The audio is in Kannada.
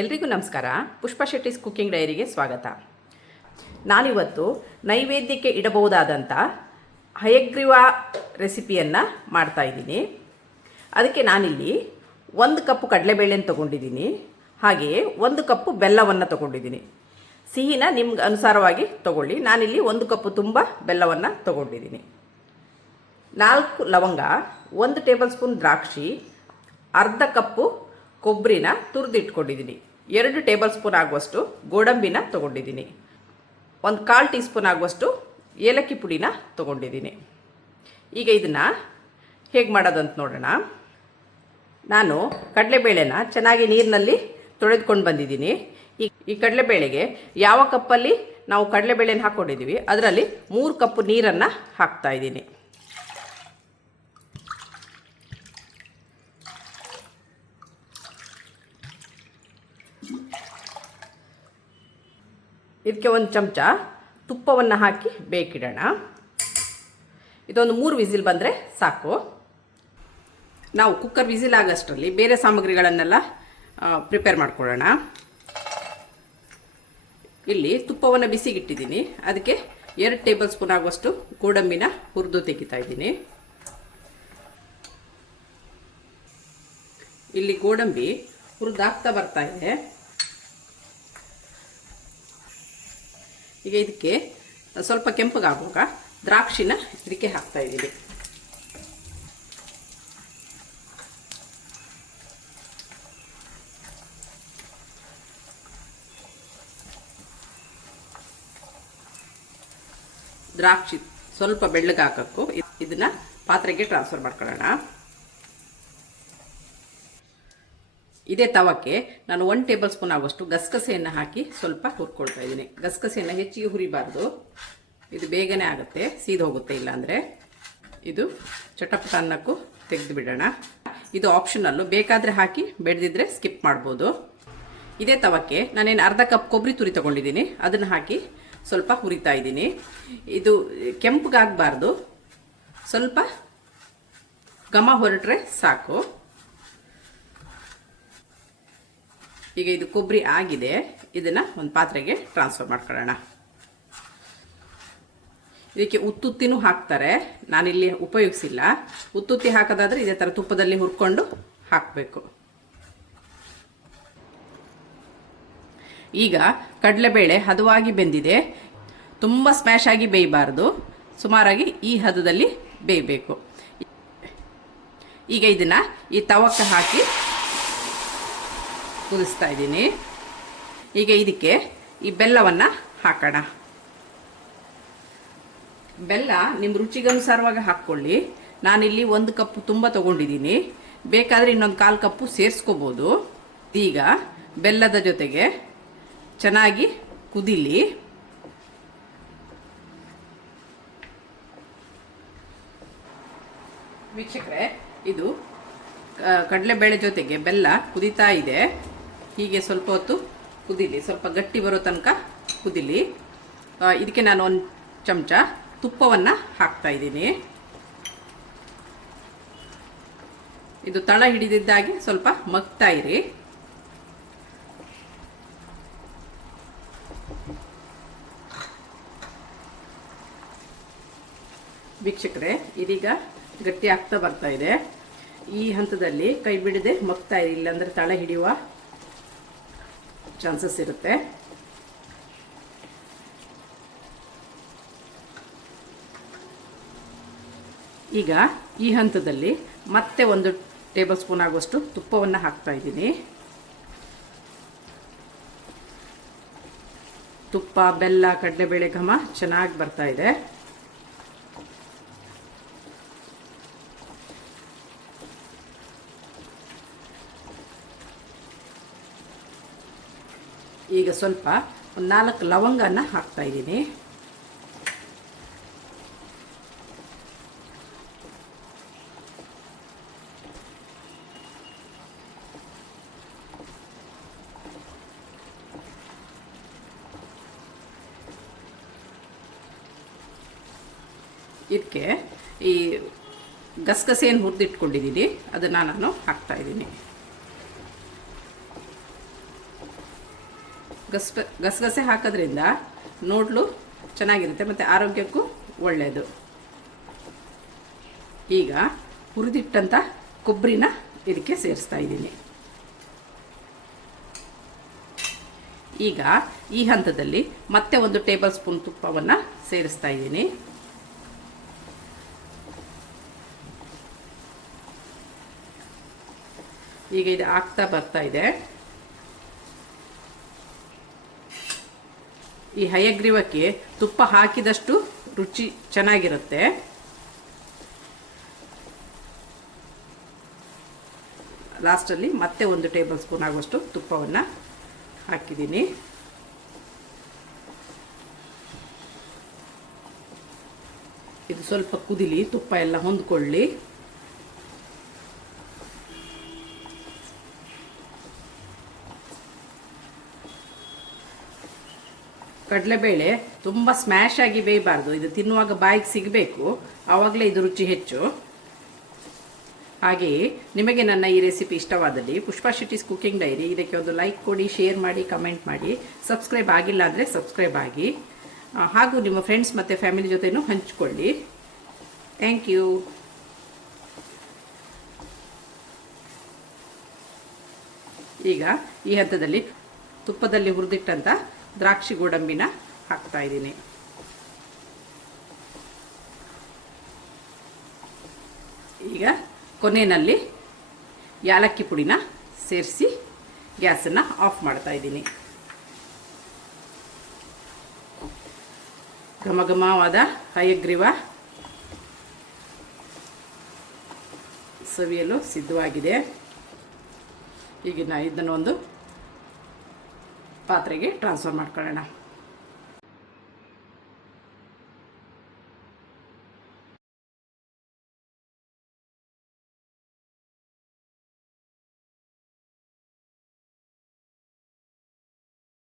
ಎಲ್ರಿಗೂ ನಮಸ್ಕಾರ. ಪುಷ್ಪಾ ಶೆಟ್ಟಿಸ್ ಕುಕ್ಕಿಂಗ್ ಡೈರಿಗೆ ಸ್ವಾಗತ. ನಾನಿವತ್ತು ನೈವೇದ್ಯಕ್ಕೆ ಇಡಬಹುದಾದಂಥ ಹಯಗ್ರೀವ ರೆಸಿಪಿಯನ್ನು ಮಾಡ್ತಾಯಿದ್ದೀನಿ. ಅದಕ್ಕೆ ನಾನಿಲ್ಲಿ 1 ಕಪ್ಪು ಕಡಲೆಬೇಳೆನ ತೊಗೊಂಡಿದ್ದೀನಿ. ಹಾಗೆಯೇ 1 ಕಪ್ಪು ಬೆಲ್ಲವನ್ನು ತೊಗೊಂಡಿದ್ದೀನಿ. ಸಿಹಿನ ನಿಮ್ಗೆ ಅನುಸಾರವಾಗಿ ತೊಗೊಳ್ಳಿ. ನಾನಿಲ್ಲಿ 1 ಕಪ್ಪು ತುಂಬ ಬೆಲ್ಲವನ್ನು ತೊಗೊಂಡಿದ್ದೀನಿ. 4 ಲವಂಗ, 1 ಟೇಬಲ್ ಸ್ಪೂನ್ ದ್ರಾಕ್ಷಿ, ಅರ್ಧ ಕಪ್ಪು ಕೊಬ್ಬರಿನ ತುರಿದಿಟ್ಕೊಂಡಿದ್ದೀನಿ. 2 ಟೇಬಲ್ ಸ್ಪೂನ್ ಆಗುವಷ್ಟು ಗೋಡಂಬಿನ ತೊಗೊಂಡಿದ್ದೀನಿ. 1/4 ಟೀ ಸ್ಪೂನ್ ಆಗುವಷ್ಟು ಏಲಕ್ಕಿ ಪುಡಿನ ತೊಗೊಂಡಿದ್ದೀನಿ. ಈಗ ಇದನ್ನು ಹೇಗೆ ಮಾಡೋದಂತ ನೋಡೋಣ. ನಾನು ಕಡಲೆಬೇಳೆನ ಚೆನ್ನಾಗಿ ನೀರಿನಲ್ಲಿ ತೊಳೆದುಕೊಂಡು ಬಂದಿದ್ದೀನಿ. ಈ ಕಡಲೆಬೇಳೆಗೆ ಯಾವ ಕಪ್ಪಲ್ಲಿ ನಾವು ಕಡಲೆಬೇಳೆನ ಹಾಕ್ಕೊಂಡಿದ್ದೀವಿ ಅದರಲ್ಲಿ 3 ಕಪ್ಪು ನೀರನ್ನು ಹಾಕ್ತಾಯಿದ್ದೀನಿ. ಇದಕ್ಕೆ 1 ಚಮಚ ತುಪ್ಪವನ್ನು ಹಾಕಿ ಬೇಕಿಡೋಣ. ಇದೊಂದು 3 ವಿಸಿಲ್ ಬಂದರೆ ಸಾಕು. ನಾವು ಕುಕ್ಕರ್ ವಿಸಿಲ್ ಆಗೋಷ್ಟರಲ್ಲಿ ಬೇರೆ ಸಾಮಗ್ರಿಗಳನ್ನೆಲ್ಲ ಪ್ರಿಪೇರ್ ಮಾಡ್ಕೊಳ್ಳೋಣ. ಇಲ್ಲಿ ತುಪ್ಪವನ್ನು ಬಿಸಿಗಿಟ್ಟಿದ್ದೀನಿ. ಅದಕ್ಕೆ 2 ಟೇಬಲ್ ಸ್ಪೂನ್ ಆಗುವಷ್ಟು ಗೋಡಂಬಿನ ಹುರಿದು ತೆಗಿತಾ ಇದ್ದೀನಿ. ಇಲ್ಲಿ ಗೋಡಂಬಿ ಹುರಿದಾಗ್ತಾ ಬರ್ತಾ ಇದೆ. ಈಗ ಇದಕ್ಕೆ ಸ್ವಲ್ಪ ಕೆಂಪಗಾಗುವಾಗ ದ್ರಾಕ್ಷಿನ ಇದಕ್ಕೆ ಹಾಕ್ತಾ ಇದ್ದೀನಿ. ದ್ರಾಕ್ಷಿ ಸ್ವಲ್ಪ ಬೆಳ್ಳಗಾಕಕ್ಕೂ ಇದನ್ನ ಪಾತ್ರೆಗೆ ಟ್ರಾನ್ಸ್ಫರ್ ಮಾಡ್ಕೊಳ್ಳೋಣ. ಇದೇ ತವಕ್ಕೆ ನಾನು 1 ಟೇಬಲ್ ಸ್ಪೂನ್ ಆಗುವಷ್ಟು ಗಸಗಸೆಯನ್ನು ಹಾಕಿ ಸ್ವಲ್ಪ ಹುರ್ಕೊಳ್ತಾ ಇದ್ದೀನಿ. ಗಸಗಸೆಯನ್ನು ಹೆಚ್ಚಿಗೆ ಹುರಿಬಾರ್ದು, ಇದು ಬೇಗನೆ ಆಗುತ್ತೆ, ಸೀದು ಹೋಗುತ್ತೆ. ಇಲ್ಲಾಂದರೆ ಇದು ಚಟಪಟ ಅನ್ನಕ್ಕೂ ತೆಗೆದು ಬಿಡೋಣ. ಇದು ಆಪ್ಷನಲ್ಲು, ಬೇಕಾದರೆ ಹಾಕಿ, ಬೇಡದಿದ್ರೆ ಸ್ಕಿಪ್ ಮಾಡ್ಬೋದು. ಇದೇ ತವಕ್ಕೆ ನಾನೇನು ಅರ್ಧ ಕಪ್ ಕೊಬ್ಬರಿ ತುರಿ ತೊಗೊಂಡಿದ್ದೀನಿ, ಅದನ್ನು ಹಾಕಿ ಸ್ವಲ್ಪ ಹುರಿತಾ ಇದ್ದೀನಿ. ಇದು ಕೆಂಪಗಾಗಬಾರ್ದು, ಸ್ವಲ್ಪ ಘಮ ಹೊರಟ್ರೆ ಸಾಕು. ಈಗ ಇದು ಕೊಬ್ಬರಿ ಆಗಿದೆ. ಇದನ್ನು ಒಂದು ಪಾತ್ರೆಗೆ ಟ್ರಾನ್ಸ್ಫರ್ ಮಾಡ್ಕೊಳ್ಳೋಣ. ಇದಕ್ಕೆ ಉತ್ತುತ್ತಿನೂ ಹಾಕ್ತಾರೆ, ನಾನಿಲ್ಲಿ ಉಪಯೋಗಿಸಿಲ್ಲ. ಉತ್ತುತ್ತಿ ಹಾಕೋದಾದರೆ ಇದೇ ಥರ ತುಪ್ಪದಲ್ಲಿ ಹುರ್ಕೊಂಡು ಹಾಕಬೇಕು. ಈಗ ಕಡಲೆಬೇಳೆ ಹದವಾಗಿ ಬೆಂದಿದೆ. ತುಂಬ ಸ್ಮ್ಯಾಶ್ ಆಗಿ ಬೇಯಬಾರ್ದು, ಸುಮಾರಾಗಿ ಈ ಹದದಲ್ಲಿ ಬೇಯಬೇಕು. ಈಗ ಇದನ್ನು ಈ ತವಕ್ಕೆ ಹಾಕಿ ಕುದಿಸ್ತಾ ಇದ್ದೀನಿ. ಈಗ ಇದಕ್ಕೆ ಈ ಬೆಲ್ಲವನ್ನು ಹಾಕೋಣ. ಬೆಲ್ಲ ನಿಮ್ಮ ರುಚಿಗನುಸಾರವಾಗಿ ಹಾಕ್ಕೊಳ್ಳಿ. ನಾನಿಲ್ಲಿ 1 ಕಪ್ಪು ತುಂಬ ತೊಗೊಂಡಿದ್ದೀನಿ, ಬೇಕಾದರೆ ಇನ್ನೊಂದು 1/4 ಕಪ್ಪು ಸೇರಿಸ್ಕೋಬೋದು. ಈಗ ಬೆಲ್ಲದ ಜೊತೆಗೆ ಚೆನ್ನಾಗಿ ಕುದಿಲಿ. ವೀಕ್ಷಕರೇ, ಇದು ಕಡಲೆಬೇಳೆ ಜೊತೆಗೆ ಬೆಲ್ಲ ಕುದೀತಾ ಇದೆ. ಹೀಗೆ ಸ್ವಲ್ಪ ಹೊತ್ತು ಕುದಿಲಿ, ಸ್ವಲ್ಪ ಗಟ್ಟಿ ಬರೋ ತನಕ ಕುದಿಲಿ. ಇದಕ್ಕೆ ನಾನು 1 ಚಮಚ ತುಪ್ಪವನ್ನು ಹಾಕ್ತಾ ಇದ್ದೀನಿ. ಇದು ತಳ ಹಿಡಿದಿದ್ದಾಗಿ ಸ್ವಲ್ಪ ಮಗ್ತಾ ಇರಿ. ವೀಕ್ಷಕರೇ, ಇದೀಗ ಗಟ್ಟಿ ಆಗ್ತಾ ಬರ್ತಾ ಇದೆ. ಈ ಹಂತದಲ್ಲಿ ಕೈ ಬಿಡದೆ ಮಗ್ತಾ ಇರಿ, ಇಲ್ಲಾಂದರೆ ತಳ ಹಿಡಿಯುವ ಚಾನ್ಸಸ್ ಇರುತ್ತೆ. ಈಗ ಈ ಹಂತದಲ್ಲಿ ಮತ್ತೆ 1 ಟೇಬಲ್ ಸ್ಪೂನ್ ಆಗುವಷ್ಟು ತುಪ್ಪವನ್ನು ಹಾಕ್ತಾ ಇದ್ದೀನಿ. ತುಪ್ಪ, ಬೆಲ್ಲ, ಕಡಲೆಬೇಳೆ ಘಮ ಚೆನ್ನಾಗಿ ಬರ್ತಾ ಇದೆ. ಈಗ ಸ್ವಲ್ಪ 4 ಲವಂಗನ ಹಾಕ್ತಾ ಇದ್ದೀನಿ. ಇದಕ್ಕೆ ಈ ಗಸಗಸೆಯನ್ನು ಹುರಿದಿಟ್ಕೊಂಡಿದ್ದೀನಿ, ಅದನ್ನು ನಾನು ಹಾಕ್ತಾ ಇದ್ದೀನಿ. ಗಸಗಸೆ ಹಾಕೋದ್ರಿಂದ ನೋಡಲು ಚೆನ್ನಾಗಿರುತ್ತೆ ಮತ್ತು ಆರೋಗ್ಯಕ್ಕೂ ಒಳ್ಳೆಯದು. ಈಗ ಹುರಿದಿಟ್ಟಂಥ ಕೊಬ್ಬರಿನ ಇದಕ್ಕೆ ಸೇರಿಸ್ತಾ ಇದ್ದೀನಿ. ಈಗ ಈ ಹಂತದಲ್ಲಿ ಮತ್ತೆ 1 ಟೇಬಲ್ ಸ್ಪೂನ್ ತುಪ್ಪವನ್ನು ಸೇರಿಸ್ತಾ ಇದ್ದೀನಿ. ಈಗ ಇದು ಆಗ್ತಾ ಬರ್ತಾ ಇದೆ. ಈ ಹಯಗ್ರೀವಕ್ಕೆ ತುಪ್ಪ ಹಾಕಿದಷ್ಟು ರುಚಿ ಚೆನ್ನಾಗಿರುತ್ತೆ. ಲಾಸ್ಟಲ್ಲಿ ಮತ್ತೆ 1 ಟೇಬಲ್ ಸ್ಪೂನ್ ಆಗುವಷ್ಟು ತುಪ್ಪವನ್ನು ಹಾಕಿದ್ದೀನಿ. ಇದು ಸ್ವಲ್ಪ ಕುದಿಲಿ, ತುಪ್ಪ ಎಲ್ಲ ಹೊಂದ್ಕೊಳ್ಳಿ. ಕಡಲೆಬೇಳೆ ತುಂಬ ಸ್ಮ್ಯಾಶ್ ಆಗಿ ಬೇಯಬಾರ್ದು. ಇದು ತಿನ್ನುವಾಗ ಬಾಯಿಗೆ ಸಿಗಬೇಕು, ಆವಾಗಲೇ ಇದು ರುಚಿ ಹೆಚ್ಚು. ಹಾಗೆಯೇ ನಿಮಗೆ ನನ್ನ ಈ ರೆಸಿಪಿ ಇಷ್ಟವಾದಲ್ಲಿ ಪುಷ್ಪಾ ಶೆಟ್ಟಿಸ್ ಕುಕಿಂಗ್ ಡೈರಿ ಇದಕ್ಕೆ ಒಂದು ಲೈಕ್ ಕೊಡಿ, ಶೇರ್ ಮಾಡಿ, ಕಮೆಂಟ್ ಮಾಡಿ. ಸಬ್ಸ್ಕ್ರೈಬ್ ಆಗಿಲ್ಲ ಅಂದರೆ ಸಬ್ಸ್ಕ್ರೈಬ್ ಆಗಿ, ಹಾಗೂ ನಿಮ್ಮ ಫ್ರೆಂಡ್ಸ್ ಮತ್ತು ಫ್ಯಾಮಿಲಿ ಜೊತೆನೂ ಹಂಚಿಕೊಳ್ಳಿ. Thank you. ಈಗ ಈ ಹಂತದಲ್ಲಿ ತುಪ್ಪದಲ್ಲಿ ಹುರಿದಿಟ್ಟಂಥ ದ್ರಾಕ್ಷಿ ಗೋಡಂಬಿನ ಹಾಕ್ತಾ ಇದ್ದೀನಿ. ಈಗ ಕೊನೆಯಲ್ಲಿ ಯಾಲಕ್ಕಿ ಪುಡಿನ ಸೇರಿಸಿ ಗ್ಯಾಸನ್ನು ಆಫ್ ಮಾಡ್ತಾ ಇದ್ದೀನಿ. ಘಮಘಮವಾದ ಹಯಗ್ರೀವ ಸವಿಯಲು ಸಿದ್ಧವಾಗಿದೆ. ಈಗ ಇದನ್ನು ಒಂದು ಪಾತ್ರೆಗೆ ಟ್ರಾನ್ಸ್ಫರ್ ಮಾಡ್ಕೊಳ್ಳೋಣ.